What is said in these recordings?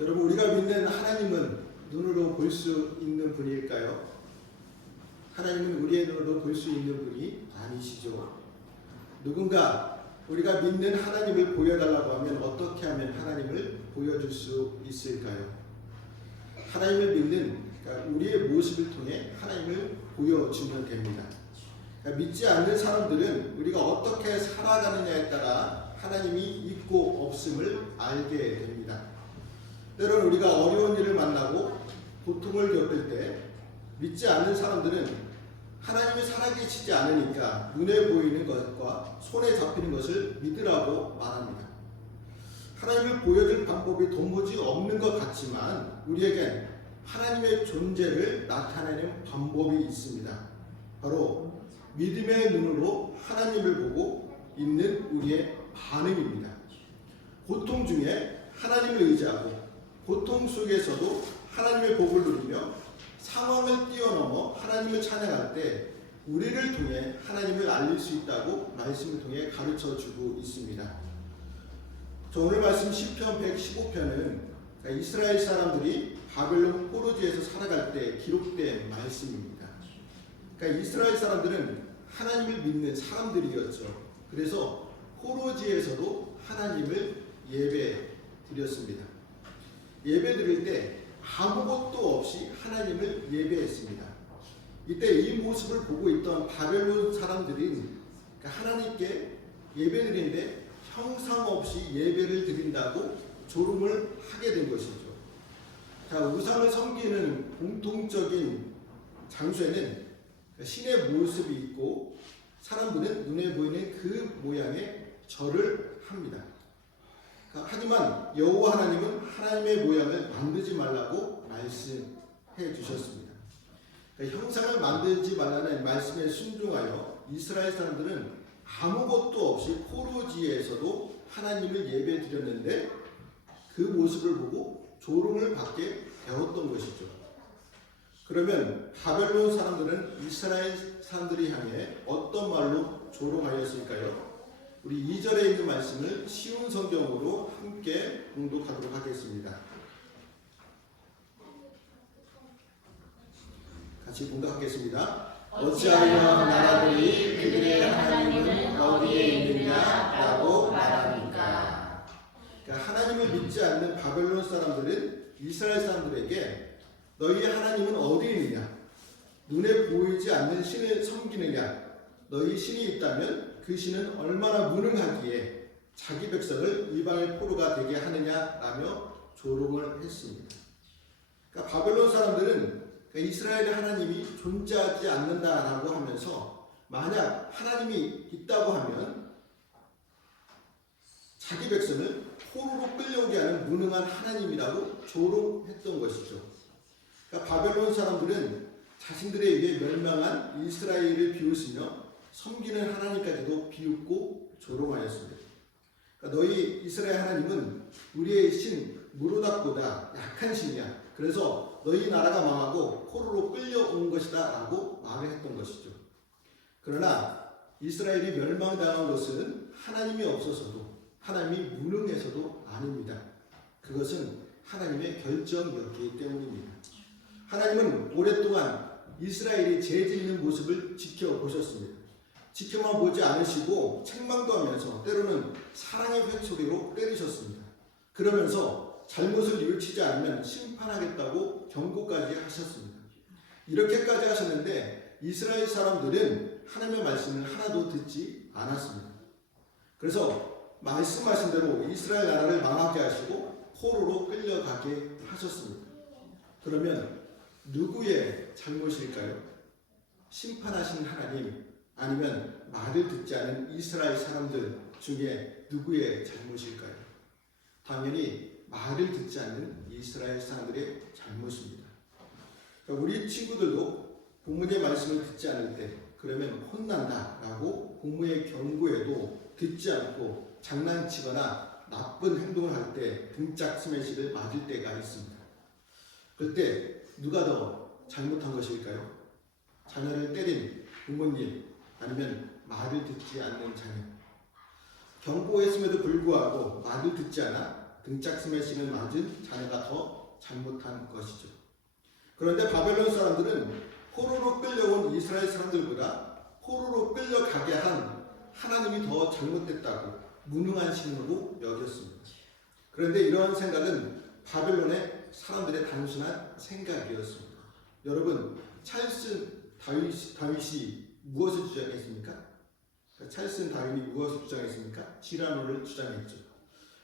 여러분, 우리가 믿는 하나님은 눈으로 볼 수 있는 분일까요? 하나님은 우리의 눈으로 볼 수 있는 분이 아니시죠. 누군가 우리가 믿는 하나님을 보여달라고 하면 어떻게 하면 하나님을 보여줄 수 있을까요? 하나님을 믿는, 그러니까 우리의 모습을 통해 하나님을 보여주면 됩니다. 그러니까 믿지 않는 사람들은 우리가 어떻게 살아가느냐에 따라 하나님이 있고 없음을 알게 됩니다. 때로는 우리가 어려운 일을 만나고 고통을 겪을 때 믿지 않는 사람들은 하나님이 살아계시지 않으니까 눈에 보이는 것과 손에 잡히는 것을 믿으라고 말합니다. 하나님을 보여줄 방법이 도무지 없는 것 같지만 우리에겐 하나님의 존재를 나타내는 방법이 있습니다. 바로 믿음의 눈으로 하나님을 보고 있는 우리의 반응입니다. 고통 중에 하나님을 의지하고 고통 속에서도 하나님의 복을 누리며 상황을 뛰어넘어 하나님을 찬양할 때 우리를 통해 하나님을 알릴 수 있다고 말씀을 통해 가르쳐주고 있습니다. 저 오늘 말씀 시편 115편은 이스라엘 사람들이 바벨론 포로지에서 살아갈 때 기록된 말씀입니다. 그러니까 이스라엘 사람들은 하나님을 믿는 사람들이었죠. 그래서 포로지에서도 하나님을 예배 드렸습니다. 예배 드릴 때 아무것도 없이 하나님을 예배했습니다. 이때 이 모습을 보고 있던 바벨론 사람들은 하나님께 예배 드리는데 형상 없이 예배를 드린다고 조롱을 하게 된 것이죠. 자, 우상을 섬기는 공통적인 장소에는 신의 모습이 있고 사람들은 눈에 보이는 그 모양의 절을 합니다. 하지만 여호와 하나님은 하나님의 모양을 만들지 말라고 말씀해 주셨습니다. 형상을 만들지 말라는 말씀에 순종하여 이스라엘 사람들은 아무것도 없이 포로지에서도 하나님을 예배 드렸는데 그 모습을 보고 조롱을 받게 되었던 것이죠. 그러면 바벨론 사람들은 이스라엘 사람들이 향해 어떤 말로 조롱하였을까요? 우리 2절에 있는 말씀을 쉬운 성경으로 함께 봉독하도록 하겠습니다. 같이 봉독하겠습니다. 어찌하여 나라들이 그들의 하나님은 어디에 있느냐라고 말합니까? 그러니까 하나님을 믿지 않는 바벨론 사람들은 이스라엘 사람들에게 너희의 하나님은 어디에 있느냐? 눈에 보이지 않는 신을 섬기느냐? 너희 신이 있다면 그 신은 얼마나 무능하기에 자기 백성을 이방의 포로가 되게 하느냐라며 조롱을 했습니다. 그러니까 바벨론 사람들은 이스라엘의 하나님이 존재하지 않는다라고 하면서 만약 하나님이 있다고 하면 자기 백성을 포로로 끌려오게 하는 무능한 하나님이라고 조롱했던 것이죠. 그러니까 바벨론 사람들은 자신들에 의해 멸망한 이스라엘을 비웃으며 섬기는 하나님까지도 비웃고 조롱하였습니다. 그러니까 너희 이스라엘 하나님은 우리의 신 무로닥보다 약한 신이야. 그래서 너희 나라가 망하고 포로로 끌려온 것이다 라고 말을 했던 것이죠. 그러나 이스라엘이 멸망당한 것은 하나님이 없어서도 하나님이 무능해서도 아닙니다. 그것은 하나님의 결정이었기 때문입니다. 하나님은 오랫동안 이스라엘이 죄 짓는 모습을 지켜보셨습니다. 지켜만 보지 않으시고 책망도 하면서 때로는 사랑의 휘소리로 때리셨습니다. 그러면서 잘못을 뉘우치지 않으면 심판하겠다고 경고까지 하셨습니다. 이렇게까지 하셨는데 이스라엘 사람들은 하나님의 말씀을 하나도 듣지 않았습니다. 그래서 말씀하신 대로 이스라엘 나라를 망하게 하시고 포로로 끌려가게 하셨습니다. 그러면 누구의 잘못일까요? 심판하신 하나님 아니면 말을 듣지 않은 이스라엘 사람들 중에 누구의 잘못일까요? 당연히 말을 듣지 않는 이스라엘 사람들의 잘못입니다. 우리 친구들도 부모의 말씀을 듣지 않을 때 그러면 혼난다라고 부모의 경고에도 듣지 않고 장난치거나 나쁜 행동을 할 때 등짝 스매시를 맞을 때가 있습니다. 그때 누가 더 잘못한 것일까요? 자녀를 때린 부모님 아니면 말을 듣지 않는 자녀. 경고했음에도 불구하고 말을 듣지 않아 등짝 스매싱을 맞은 자네가 더 잘못한 것이죠. 그런데 바벨론 사람들은 포로로 끌려온 이스라엘 사람들보다 포로로 끌려가게 한 하나님이 더 잘못됐다고 무능한 신으로 여겼습니다. 그런데 이러한 생각은 바벨론의 사람들의 단순한 생각이었습니다. 여러분, 찰스 다윗이 무엇을 주장했습니까? 찰스 다윗이 무엇을 주장했습니까? 지라노를 주장했죠.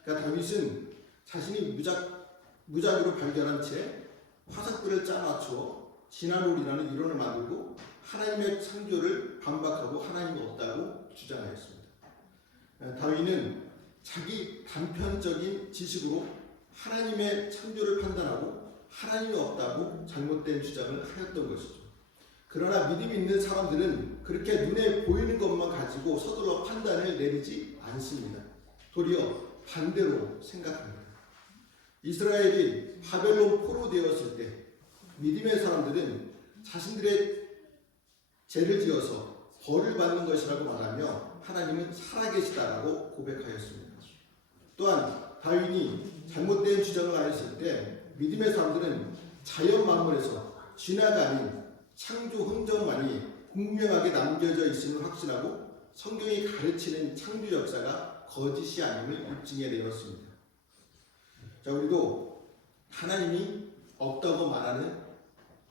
그러니까 다윗은 자신이 무작위로 발견한 채 화살표를 짜맞추어 지나놀이라는 이론을 만들고 하나님의 창조를 반박하고 하나님이 없다고 주장하였습니다. 다윗은 자기 단편적인 지식으로 하나님의 창조를 판단하고 하나님이 없다고 잘못된 주장을 하였던 것이죠. 그러나 믿음 있는 사람들은 그렇게 눈에 보이는 것만 가지고 서둘러 판단을 내리지 않습니다. 도리어 반대로 생각합니다. 이스라엘이 바벨론 포로 되었을 때 믿음의 사람들은 자신들의 죄를 지어서 벌을 받는 것이라고 말하며 하나님은 살아계시다라고 고백하였습니다. 또한 다윗이 잘못된 주장을 하였을 때 믿음의 사람들은 자연 만물에서 진화가 아닌 창조 흔적만이 분명하게 남겨져 있음을 확신하고 성경이 가르치는 창조 역사가 거짓이 아님을 입증해 내었습니다. 자, 우리도 하나님이 없다고 말하는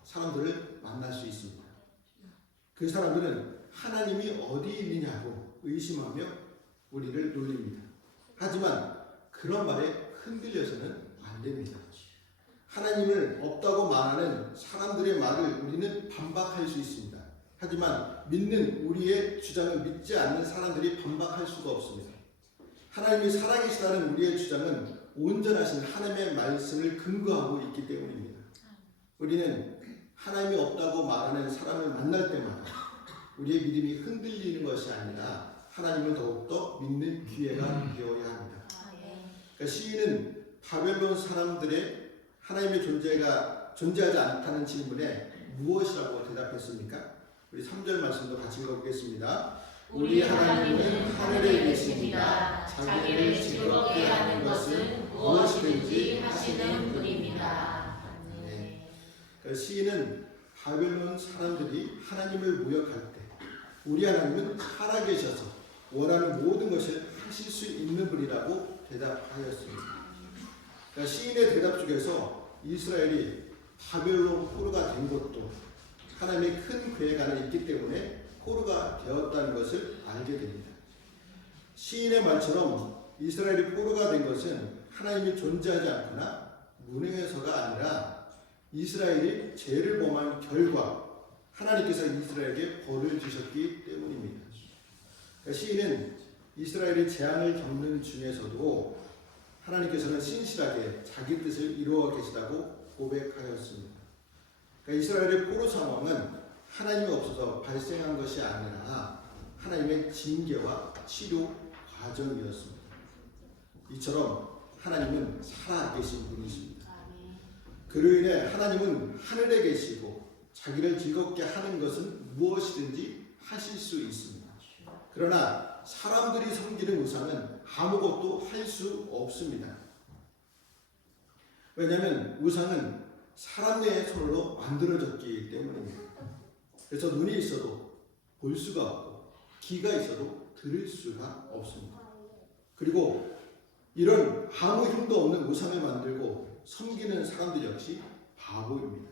사람들을 만날 수 있습니다. 그 사람들은 하나님이 어디 있느냐고 의심하며 우리를 놀립니다. 하지만 그런 말에 흔들려서는 안 됩니다. 하나님을 없다고 말하는 사람들의 말을 우리는 반박할 수 있습니다. 하지만 믿는 우리의 주장을 믿지 않는 사람들이 반박할 수가 없습니다. 하나님이 살아계시다는 우리의 주장은 온전하신 하나님의 말씀을 근거하고 있기 때문입니다. 우리는 하나님이 없다고 말하는 사람을 만날 때마다 우리의 믿음이 흔들리는 것이 아니라 하나님을 더욱더 믿는 기회가 되어야 합니다. 그러니까 시인은 바벨론 사람들의 하나님의 존재하지 않다는 질문에 무엇이라고 대답했습니까? 우리 3절 말씀도 같이 읽어보겠습니다. 우리 하나님은 하늘에 계십니다. 자기를 즐겁게 하는 것은 무엇이든지 하시는 분입니다. 네. 그러니까 시인은 바벨론 사람들이 하나님을 모욕할 때 우리 하나님은 살아계셔서 원하는 모든 것을 하실 수 있는 분이라고 대답하였습니다. 그러니까 시인의 대답 중에서 이스라엘이 바벨론 포로가 된 것도 하나님의 큰 계획 안에 있기 때문에 포로가 되었다는 것을 알게 됩니다. 시인의 말처럼 이스라엘이 포로가 된 것은 하나님이 존재하지 않거나 무능해서가 아니라 이스라엘이 죄를 범한 결과 하나님께서 이스라엘에게 벌을 주셨기 때문입니다. 그러니까 시인은 이스라엘이 재앙을 겪는 중에서도 하나님께서는 신실하게 자기 뜻을 이루어 계시다고 고백하였습니다. 그러니까 이스라엘의 포로 상황은 하나님이 없어서 발생한 것이 아니라 하나님의 징계와 치료 과정이었습니다. 이처럼 하나님은 살아계신 분이십니다. 그로 인해 하나님은 하늘에 계시고 자기를 즐겁게 하는 것은 무엇이든지 하실 수 있습니다. 그러나 사람들이 섬기는 우상은 아무것도 할 수 없습니다. 왜냐하면 우상은 사람의 손으로 만들어졌기 때문입니다. 그래서 눈이 있어도 볼 수가 없고 귀가 있어도 들을 수가 없습니다. 그리고 이런 아무 힘도 없는 우상을 만들고 섬기는 사람들 역시 바보입니다.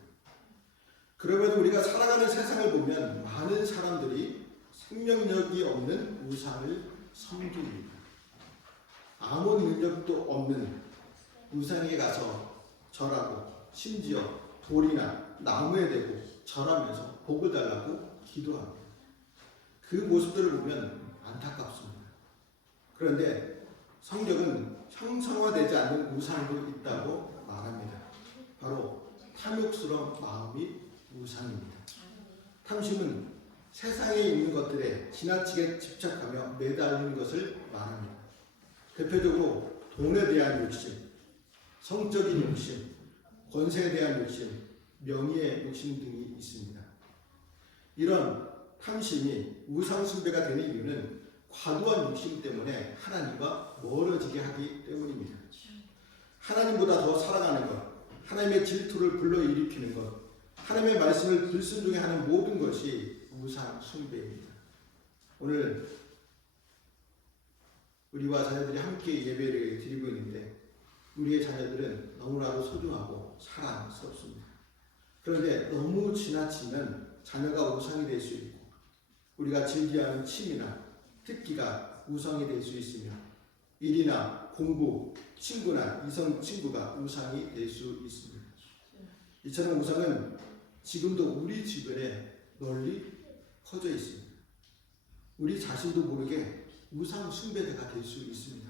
그럼에도 우리가 살아가는 세상을 보면 많은 사람들이 생명력이 없는 우상을 섬깁니다. 아무 능력도 없는 우상에 가서 절하고 심지어 돌이나 나무에 대고 절하면서 복을 달라고 기도합니다. 그 모습들을 보면 안타깝습니다. 그런데 성경은 형상화되지 않는 우상도 있다고 말합니다. 바로 탐욕스러운 마음이 우상입니다. 탐심은 세상에 있는 것들에 지나치게 집착하며 매달리는 것을 말합니다. 대표적으로 돈에 대한 욕심, 성적인 욕심, 권세에 대한 욕심, 명예의 욕심 등이 있습니다. 이런 탐심이 우상 숭배가 되는 이유는 과도한 욕심 때문에 하나님과 멀어지게 하기 때문입니다. 하나님보다 더 사랑하는 것, 하나님의 질투를 불러일으키는 것, 하나님의 말씀을 불순종해 하는 모든 것이 우상 숭배입니다. 오늘 우리와 자녀들이 함께 예배를 드리고 있는데 우리의 자녀들은 너무나도 소중하고 사랑스럽습니다. 그런데 너무 지나치면 자녀가 우상이 될 수 있고 우리가 즐겨하는 취미나 특기가 우상이 될 수 있으며 일이나 공부, 친구나 이성 친구가 우상이 될 수 있습니다. 이처럼 우상은 지금도 우리 주변에 널리 퍼져 있습니다. 우리 자신도 모르게 우상 숭배자가 될 수 있습니다.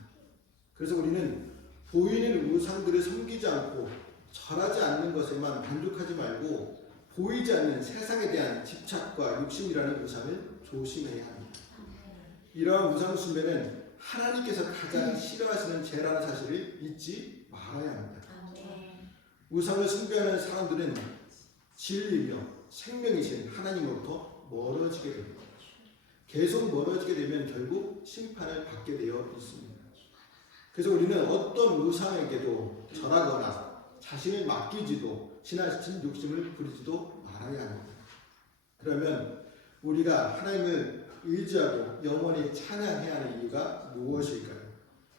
그래서 우리는 보이는 우상들을 섬기지 않고 절하지 않는 것에만 만족하지 말고 보이지 않는 세상에 대한 집착과 욕심이라는 우상을 조심해야 합니다. 이러한 우상 숭배는 하나님께서 가장 싫어하시는 죄라는 사실을 잊지 말아야 합니다. 우상을 숭배하는 사람들은 진리며 생명이신 하나님으로부터 멀어지게 됩니다. 계속 멀어지게 되면 결국 심판을 받게 되어 있습니다. 그래서 우리는 어떤 우상에게도 절하거나 자신을 맡기지도 지나친 욕심을 부리지도 말아야 합니다. 그러면 우리가 하나님을 의지하고 영원히 찬양해야 하는 이유가 무엇일까요?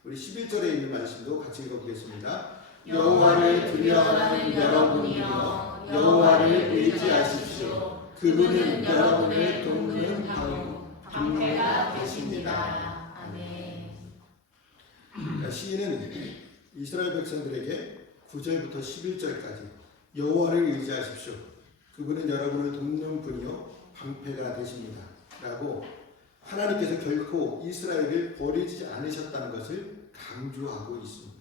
우리 11절에 있는 말씀도 같이 읽어보겠습니다. 여호와를 두려워하는 여러분이여 여호와를 의지하십시오. 그분은 여러분을 돕는 방패가 되십니다. 아멘. 시인은 이스라엘 백성들에게 9절부터 11절까지 여호와를 의지하십시오. 그분은 여러분을 돕는 분이요 방패가 되십니다. 라고 하나님께서 결코 이스라엘을 버리지 않으셨다는 것을 강조하고 있습니다.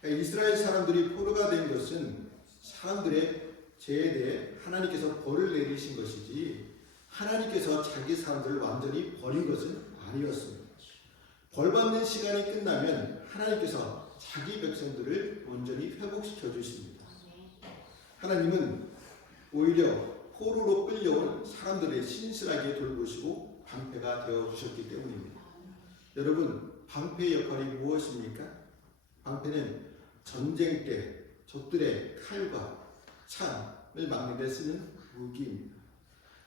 그러니까 이스라엘 사람들이 포로가 된 것은 사람들의 죄에 대해 하나님께서 벌을 내리신 것이지 하나님께서 자기 사람들을 완전히 버린 것은 아니었습니다. 벌받는 시간이 끝나면 하나님께서 자기 백성들을 온전히 회복시켜 주십니다. 하나님은 오히려 포로로 끌려온 사람들을 신실하게 돌보시고 방패가 되어 주셨기 때문입니다. 여러분, 방패의 역할이 무엇입니까? 방패는 전쟁 때 적들의 칼과 창을 막는 데 쓰는 무기입니다.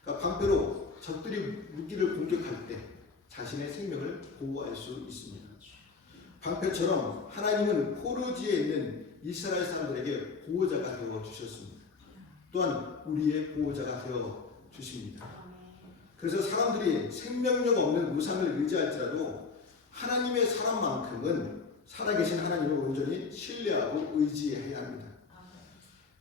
그러니까 방패로 적들이 무기를 공격할 때 자신의 생명을 보호할 수 있습니다. 방패처럼 하나님은 포로지에 있는 이스라엘 사람들에게 보호자가 되어 주셨습니다. 또한 우리의 보호자가 되어 주십니다. 그래서 사람들이 생명력 없는 우상을 의지할지라도 하나님의 사람만큼은 살아계신 하나님을 온전히 신뢰하고 의지해야 합니다.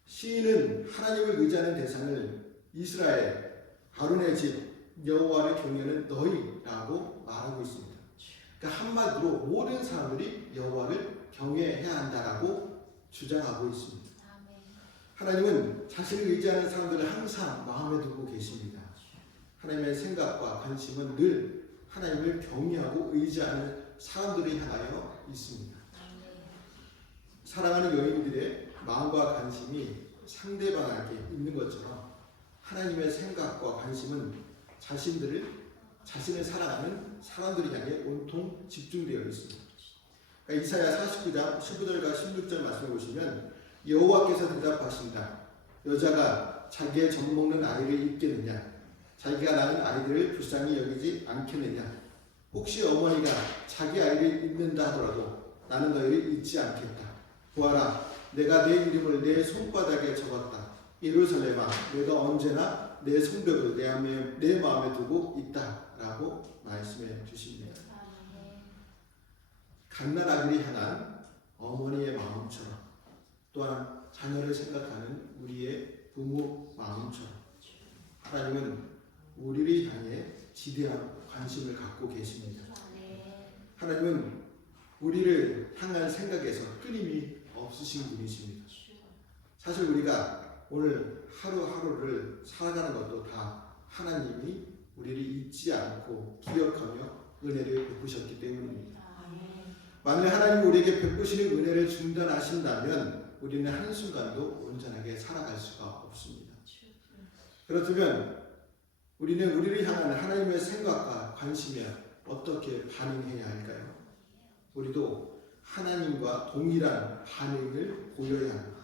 시인은 하나님을 의지하는 대상을 이스라엘 아론의 집 여호와를 경외하는 너희라고 말하고 있습니다. 그러니까 한마디로 모든 사람들이 여호와를 경외해야 한다라고 주장하고 있습니다. 하나님은 자신을 의지하는 사람들을 항상 마음에 두고 계십니다. 하나님의 생각과 관심은 늘 하나님을 경외하고 의지하는 사람들을 향하여 있습니다. 사랑하는 여인들의 마음과 관심이 상대방에게 있는 것처럼 하나님의 생각과 관심은 자신을 사랑하는 사람들을 향해 온통 집중되어 있습니다. 그러니까 이사야 49장 15절과 16절 말씀을 보시면 여호와께서 대답하신다. 여자가 자기의 젖먹는 아이를 잊겠느냐? 자기가 낳은 아이들을 불쌍히 여기지 않겠느냐? 혹시 어머니가 자기 아이를 잊는다 하더라도 나는 너희를 잊지 않겠다. 보아라, 내가 내 이름을 내 손바닥에 적었다. 예루살렘아, 내가 언제나 내 성벽을 내 마음에 두고 있다라고 말씀해 주십니다. 갓난아기를 향한 어머니의 마음처럼 또한 자녀를 생각하는 우리의 부모 마음처럼 하나님은 우리를 향해 지대한 관심을 갖고 계십니다. 하나님은 우리를 향한 생각에서 끊임이 없으신 분이십니다. 사실 우리가 오늘 하루하루를 살아가는 것도 다 하나님이 우리를 잊지 않고 기억하며 은혜를 베푸셨기 때문입니다. 만일 하나님이 우리에게 베푸시는 은혜를 중단하신다면 우리는 한순간도 온전하게 살아갈 수가 없습니다. 그렇다면 우리는 우리를 향한 하나님의 생각과 관심에 어떻게 반응해야 할까요? 우리도 하나님과 동일한 반응을 보여야 합니다.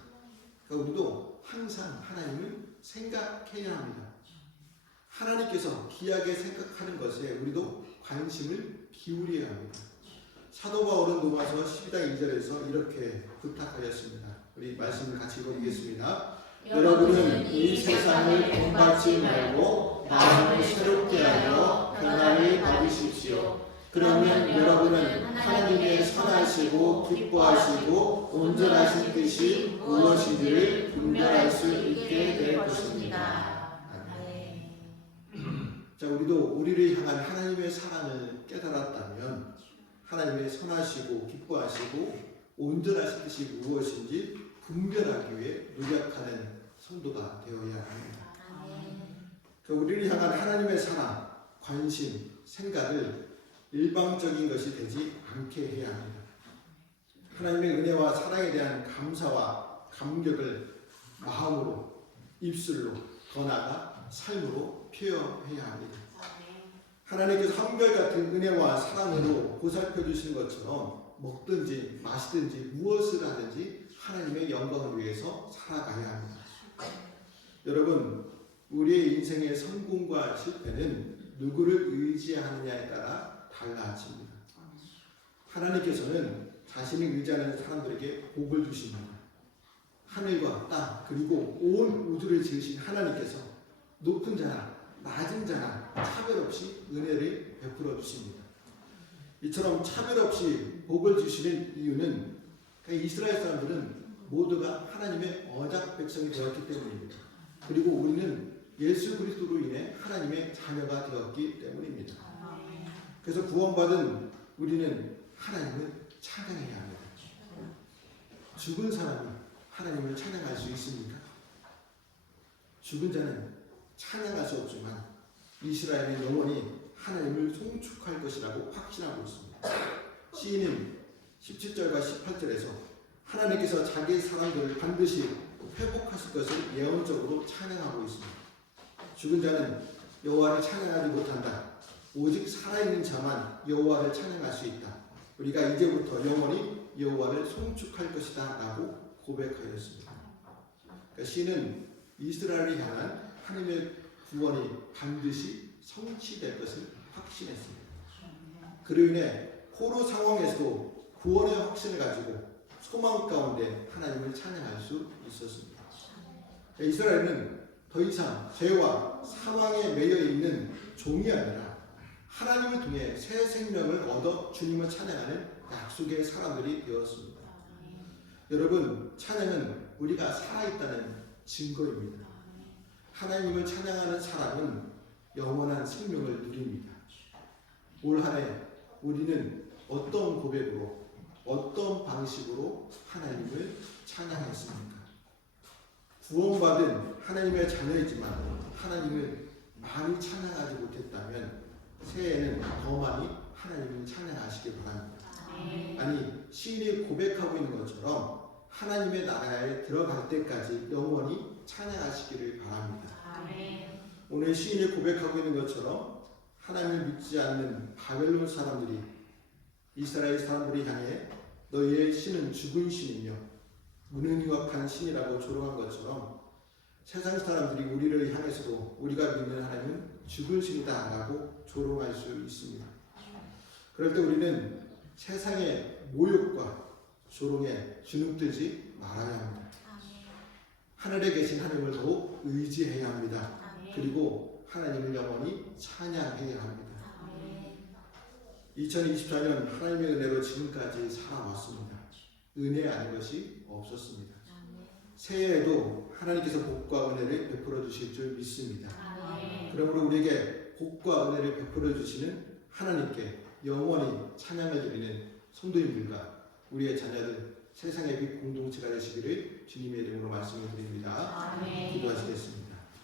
그러니까 우리도 항상 하나님을 생각해야 합니다. 하나님께서 귀하게 생각하는 것에 우리도 관심을 기울여야 합니다. 사도 바울은 로마서 12장 2절에서 이렇게 부탁하였습니다. 우리 말씀을 같이 읽어보겠습니다. 여러분은 이 세상을 본받지 말고 마음을 새롭게 하여 변화를 받으십시오. 그러면 여러분은 하나님의 선하시고 기뻐하시고 온전하신 뜻이 무엇인지를 분별할 수 있게 될 것입니다. 자, 우리도 우리를 향한 하나님의 사랑을 깨달았다면 하나님의 선하시고 기뻐하시고 온전하신 뜻이 무엇인지 분별하기 위해 노력하는 성도가 되어야 합니다. 우리를 향한 하나님의 사랑, 관심, 생각을 일방적인 것이 되지 않게 해야 합니다. 하나님의 은혜와 사랑에 대한 감사와 감격을 마음으로, 입술로, 더 나아가 삶으로 표현해야 합니다. 하나님께서 한결같은 은혜와 사랑으로 보살펴 주시는 것처럼 먹든지 마시든지 무엇을 하든지 하나님의 영광을 위해서 살아가야 합니다. 여러분, 우리의 인생의 성공과 실패는 누구를 의지하느냐에 따라 달라집니다. 하나님께서는 자신이 의지하는 사람들에게 복을 주십니다. 하늘과 땅 그리고 온 우주를 지으신 하나님께서 높은 자나 낮은 자나 차별 없이 은혜를 베풀어 주십니다. 이처럼 차별 없이 복을 주시는 이유는 이스라엘 사람들은 모두가 하나님의 언약 백성이 되었기 때문입니다. 그리고 우리는 예수 그리스도로 인해 하나님의 자녀가 되었기 때문입니다. 그래서 구원받은 우리는 하나님을 찬양해야 합니다. 죽은 사람이 하나님을 찬양할 수 있습니까? 죽은 자는 찬양할 수 없지만 이스라엘은 영원히 하나님을 송축할 것이라고 확신하고 있습니다. 시인은 17절과 18절에서 하나님께서 자기 사람들을 반드시 회복하실 것을 예언적으로 찬양하고 있습니다. 죽은 자는 여호와를 찬양하지 못한다. 오직 살아있는 자만 여호와를 찬양할 수 있다. 우리가 이제부터 영원히 여호와를 송축할 것이다 라고 고백하였습니다. 그러니까 시는 이스라엘을 향한 하나님의 구원이 반드시 성취될 것을 확신했습니다. 그로 인해 포로 상황에서도 구원의 확신을 가지고 소망 가운데 하나님을 찬양할 수 있었습니다. 이스라엘은 더 이상 죄와 사망에 매여 있는 종이 아니라 하나님을 통해 새 생명을 얻어 주님을 찬양하는 약속의 사람들이 되었습니다. 여러분, 찬양은 우리가 살아있다는 증거입니다. 하나님을 찬양하는 사람은 영원한 생명을 누립니다. 올 한 해 우리는 어떤 고백으로 어떤 방식으로 하나님을 찬양했습니까? 구원받은 하나님의 자녀이지만 하나님을 많이 찬양하지 못했다면 새해에는 더 많이 하나님을 찬양하시길 바랍니다. 아니, 시인이 고백하고 있는 것처럼 하나님의 나라에 들어갈 때까지 영원히 찬양하시기를 바랍니다. 오늘 시인이 고백하고 있는 것처럼 하나님을 믿지 않는 바벨론 사람들이 이스라엘 사람들이 향해 너희의 신은 죽은 신이며 무능력한 신이라고 조롱한 것처럼 세상 사람들이 우리를 향해서도 우리가 믿는 하나님은 죽은 신이다 라고 조롱할 수 있습니다. 그럴 때 우리는 세상의 모욕과 조롱에 주눅들지 말아야 합니다. 하늘에 계신 하나님을 더욱 의지해야 합니다. 그리고 하나님을 영원히 찬양해야 합니다. 2024년 하나님의 은혜로 지금까지 살아왔습니다. 은혜 아닌 것이 없었습니다. 새해에도 하나님께서 복과 은혜를 베풀어 주실 줄 믿습니다. 그러므로 우리에게 복과 은혜를 베풀어 주시는 하나님께 영원히 찬양을 드리는 성도님들과 우리의 자녀들 세상의 빛 공동체가 되시기를 주님의 이름으로 말씀을 드립니다. 기도하시겠습니다.